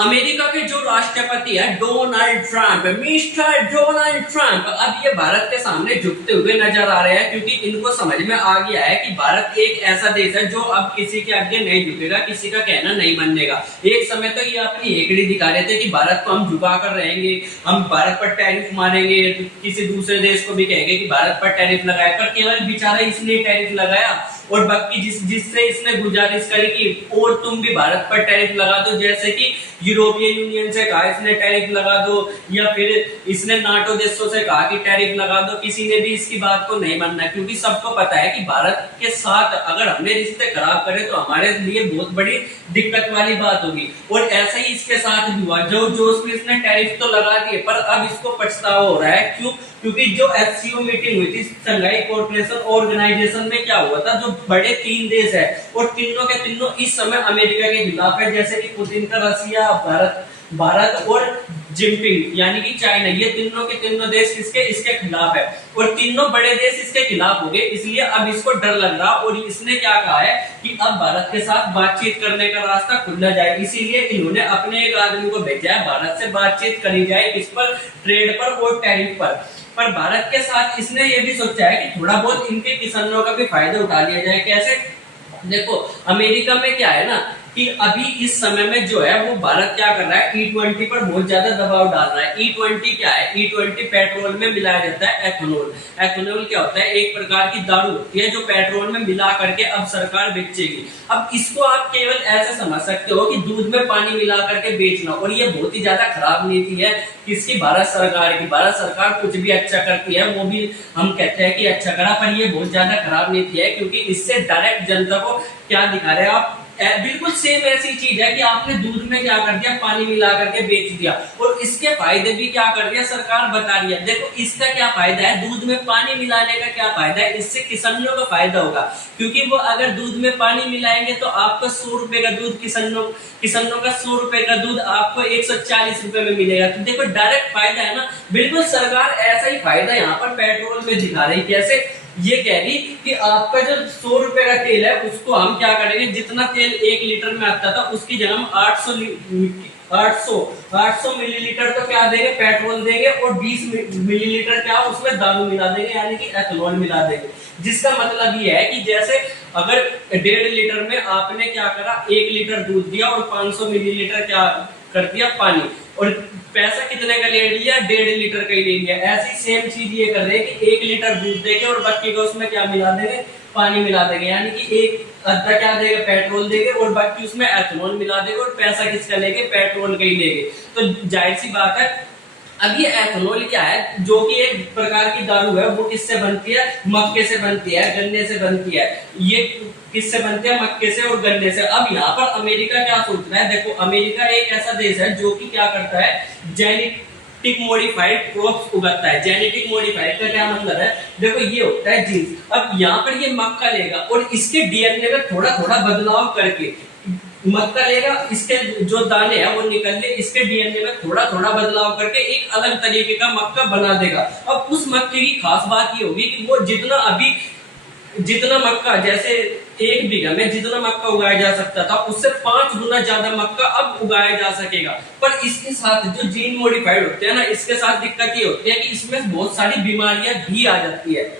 America के जो राष्ट्रपति है Donald Trump, mister Donald Trump, अब ये भारत के सामने झुकते हुए नजर आ रहे हैं क्योंकि इनको समझ में आ गया है कि भारत एक ऐसा देश है जो अब किसी के आगे नहीं झुकेगा, किसी का कहना नहीं मानेगा। एक समय तो ये अपनी हेकड़ी दिखा रहे थे कि भारत को हम झुका कर रहेंगे, हम भारत पर टैरिफ मारेंगे, किसी दूसरे देश को भी कहेंगे कि भारत पर टैरिफ लगाए, पर केवल बेचारा इसने टैरिफ लगाया और बाकी जिससे इसने गुजारिश करी कि और तुम भी भारत पर टैरिफ लगा दो, जैसे कि यूरोपियन यूनियन से कहा इसने टैरिफ लगा दो, या फिर इसने नाटो देशों से कहा कि टैरिफ लगा दो। किसी ने भी इसकी बात को नहीं मानना क्योंकि सबको पता है कि भारत के साथ अगर हमने रिश्ते खराब करे तो हमारे लिए बहुत बड़ी दिक्कत वाली बात होगी। और ऐसा ही इसके साथ भी हुआ, जो जोश में इसने टैरिफ तो लगा दिए पर अब इसको पछतावा हो रहा है। क्यों? क्योंकि जो एससीओ मीटिंग हुई थी शंघाई कोऑपरेशन ऑर्गेनाइजेशन में, क्या हुआ था, जो बड़े 3 देश है और तीनों के तीनों इस समय अमेरिका के खिलाफ है, जैसे कि पुतिन का रसिया, भारत और जिनपिंग यानी कि चाइना, ये तीनों के तीनों देश इसके खिलाफ है और तीनों बड़े देश इसके खिलाफ हो गए। इसलिए अब इसको डर लग रहा और इसने क्या कहा है कि अब भारत के साथ बातचीत करने का रास्ता खुला जाए। इसीलिए इन्होंने अपने एक आदमी को भेजा है, भारत से बातचीत करी जाए, किस पर, ट्रेड पर और टैरिफ पर भारत के साथ इसने ये भी सोचा है कि थोड़ा बहुत इनके किसानों का भी फायदा उठा लिया जाए। कैसे? देखो अमेरिका में क्या है ना कि अभी इस समय में जो है वो भारत क्या कर रहा है, E20 पर बहुत ज्यादा दबाव डाल रहा है। E20 क्या है? E20 पेट्रोल में मिलाया जाता है एथेनॉल। एथेनॉल क्या होता है? एक प्रकार की दारू होती है जो पेट्रोल में मिला करके अब सरकार बेचेगी। अब इसको आप केवल ऐसे समझ सकते हो कि दूध में पानी मिला करके बेचना, और ये बहुत ही ज्यादा खराब नीति है किसकी? भारत सरकार की। भारत सरकार कुछ भी अच्छा करती है वो भी हम कहते हैं कि अच्छा करा, पर ये बहुत ज्यादा खराब नीति है क्योंकि इससे डायरेक्ट जनता को क्या दिखा रहे हैं आप? बिल्कुल सेम ऐसी चीज है कि आपने दूध में क्या कर दिया, पानी मिला करके बेच दिया, और इसके फायदे भी क्या कर दिया सरकार बता रही है। देखो इसका क्या फायदा है, दूध में पानी मिलाने का क्या फायदा है? इससे किसानों को फायदा होगा क्योंकि वो अगर दूध में पानी मिलाएंगे तो आपको 100 रुपए का दूध, किसानों का 100 रुपए का दूध आपको 140 रुपए में मिलेगा। तो देखो डायरेक्ट फायदा है ना। बिल्कुल सरकार ऐसा ही फायदा यहाँ पर पेट्रोल में दिखा रही। कैसे? ये कह रही कि आपका जो 100 रुपए का तेल है उसको हम क्या करेंगे, जितना तेल 1 लीटर में आता था उसकी जगह हम 800 मिलीलीटर तो क्या देंगे, पेट्रोल देंगे, और 20 मिलीलीटर क्या उसमें दारू मिला देंगे यानी कि एथेनॉल मिला देंगे। जिसका मतलब ये है कि जैसे अगर 1.5 लीटर में आपने क्या करा, 1 लीटर दूध दिया और 500 मिलीलीटर क्या कर दिया, पानी, और पैसा कितने का ले लिया, 1.5 लीटर का ही ले लिया। ऐसी सेम चीज ये कर रहे हैं कि 1 लीटर दूध देंगे और बाकी का उसमें क्या मिला देंगे, पानी मिला देंगे, यानी कि एक अद्धा क्या देंगे, पेट्रोल देंगे, और बाकी उसमें एथेनॉल मिला देंगे, और पैसा किसका लेंगे, पेट्रोल का ही लेंगे। तो जाहिर सी बात है अब ये एथेनॉल क्या है, जो कि एक प्रकार की दारू है, वो किससे बनती है, मक्के से बनती है, गन्ने से बनती है। ये किससे बनती है, मक्के से और गन्ने से। अब यहाँ पर अमेरिका क्या सोच रहा है, देखो अमेरिका एक ऐसा देश है जो कि क्या करता है, जेनेटिक मॉडिफाइड क्रॉप्स उगाता है। जेनेटिक मॉडिफाइड का क्या मतलब है, देखो ये होता है जीन्स। अब यहाँ पर ये मक्का लेगा और इसके डीएनए में थोड़ा थोड़ा बदलाव करके मक्का लेगा, इसके जो दाने हैं वो निकल ले, इसके डीएनए में थोड़ा थोड़ा बदलाव करके एक अलग तरीके का मक्का बना देगा। अब उस मक्के की खास बात ये होगी कि वो जितना मक्का, जैसे 1 बीघा में जितना मक्का उगाया जा सकता था उससे 5 गुना ज्यादा मक्का अब उगाया जा सकेगा। पर इसके साथ जो जीन मॉडिफाइड होते हैं ना, इसके साथ दिक्कत ये होती है कि इसमें बहुत सारी बीमारियां भी आ जाती है।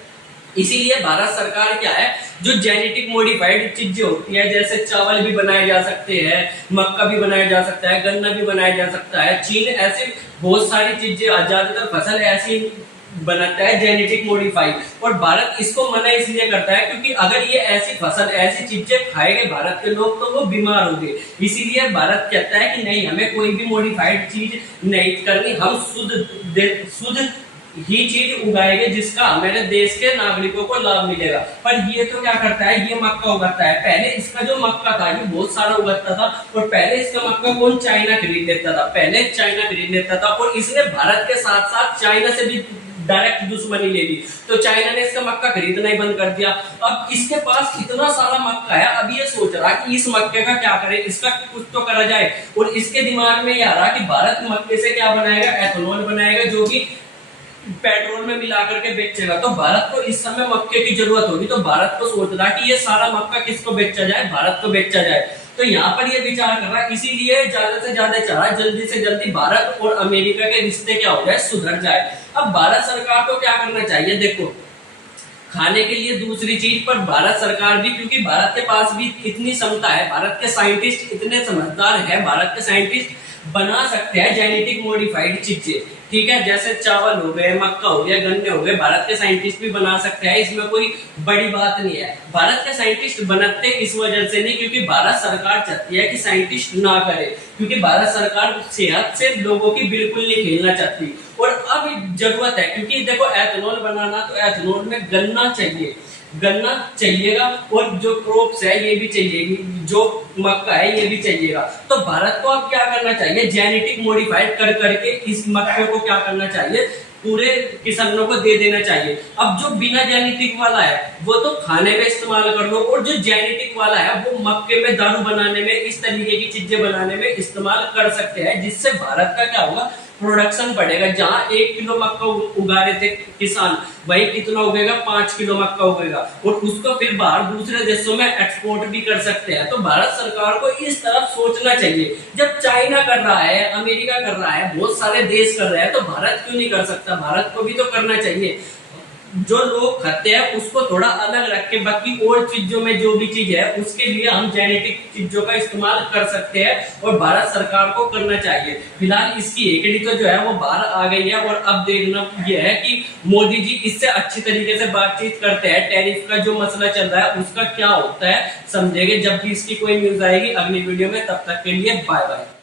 इसीलिए भारत सरकार क्या है, जो जेनेटिक मॉडिफाइड चीजें होती है, जैसे चावल भी बनाए जा सकते हैं, मक्का भी बनाया जा सकता है, गन्ना भी बनाया जा सकता है, चीन ऐसे बहुत सारी चीजें, ज्यादातर फसल ऐसी बनाता है जेनेटिक मॉडिफाइड, और भारत इसको मना इसलिए करता है क्योंकि अगर ये ऐसी फसल, ऐसी चीजें खाएंगे भारत के लोग तो वो बीमार होंगे। इसीलिए भारत कहता है कि नहीं, हमें कोई भी मॉडिफाइड चीज नहीं करनी, हम शुद्ध ही चीज उगाएंगे जिसका हमारे देश के नागरिकों को लाभ मिलेगा। पर ये तो क्या करता है, ये मक्का उगाता है। पहले इसका जो मक्का था ये बहुत सारा उगाता था, और पहले इसका मक्का कौन, चाइना खरीद लेता था, पहले चाइना खरीद लेता था, और इसने भारत के साथ साथ चाइना से भी डायरेक्ट दुश्मनी ले ली, तो चाइना ने इसका मक्का खरीदना ही बंद कर दिया। अब इसके पास इतना सारा मक्का है, अब ये सोच रहा कि इस मक्के का क्या करे, इसका कुछ तो करा जाए, और इसके दिमाग में ये आ रहा कि भारत मक्के से क्या बनाएगा, एथेनॉल बनाएगा, जो कि पेट्रोल में मिला करके बेचेगा। तो भारत को इस समय मक्के की जरूरत होगी, तो भारत को सोच रहा कि ये सारा मक्का किसको बेचा जाए, भारत को बेचा जाए। तो यहाँ पर ये विचार कर रहा है, इसीलिए ज्यादा से ज्यादा चाह रहा है जल्दी से जल्दी भारत और अमेरिका के रिश्ते क्या हो जाए, सुधर जाए। अब भारत सरकार को क्या करना चाहिए, देखो खाने के लिए दूसरी चीज, पर भारत सरकार भी, क्योंकि भारत के पास भी इतनी क्षमता है, भारत के साइंटिस्ट इतने समझदार हैं, भारत के साइंटिस्ट बना सकते हैं जेनेटिक मॉडिफाइड चीजें, ठीक है, जैसे चावल हो गए, मक्का हो गया, गन्ने हो गए, भारत के साइंटिस्ट भी बना सकते हैं, इसमें कोई बड़ी बात नहीं है। भारत के साइंटिस्ट बनते इस वजह से नहीं क्योंकि भारत सरकार चाहती है कि साइंटिस्ट ना करे, क्योंकि भारत सरकार सेहत से लोगों की बिल्कुल नहीं खेलना चाहती। और अब जरूरत है, क्योंकि देखो एथेनॉल बनाना, तो एथेनॉल में गन्ना चाहिए, गन्ना चाहिएगा, और जो क्रॉप्स है ये भी चाहिएगी, जो मक्का है ये भी चाहिएगा। तो भारत को अब क्या करना चाहिए, जेनेटिक मॉडिफाइड कर करके इस मक्के को क्या करना चाहिए, पूरे किसानों को दे देना चाहिए। अब जो बिना जेनेटिक वाला है वो तो खाने में इस्तेमाल कर लो, और जो जेनेटिक वाला है वो मक्के में दारू बनाने में, इस तरीके की चीजें बनाने में इस्तेमाल कर सकते हैं, जिससे भारत का क्या होगा, प्रोडक्शन बढ़ेगा। जहां 1 किलो मक्का उगा रहे थे किसान, वही कितना उगेगा, 5 किलो मक्का उगेगा, और उसको फिर बाहर दूसरे देशों में एक्सपोर्ट भी कर सकते हैं। तो भारत सरकार को इस तरफ सोचना चाहिए। जब चाइना कर रहा है, अमेरिका कर रहा है, बहुत सारे देश कर रहे हैं, तो भारत क्यों नहीं कर सकता, भारत को भी तो करना चाहिए। जो लोग खाते हैं उसको थोड़ा अलग रख के, बाकी और चीजों में जो भी चीज है उसके लिए हम जेनेटिक चीजों का इस्तेमाल कर सकते हैं, और भारत सरकार को करना चाहिए। फिलहाल इसकी एकड़ी तो जो है वो बाहर आ गई है, और अब देखना यह है कि मोदी जी इससे अच्छी तरीके से बातचीत करते हैं, टैरिफ का जो मसला चल रहा है उसका क्या होता है समझेंगे जब भी इसकी कोई न्यूज आएगी अगली वीडियो में। तब तक के लिए बाय बाय।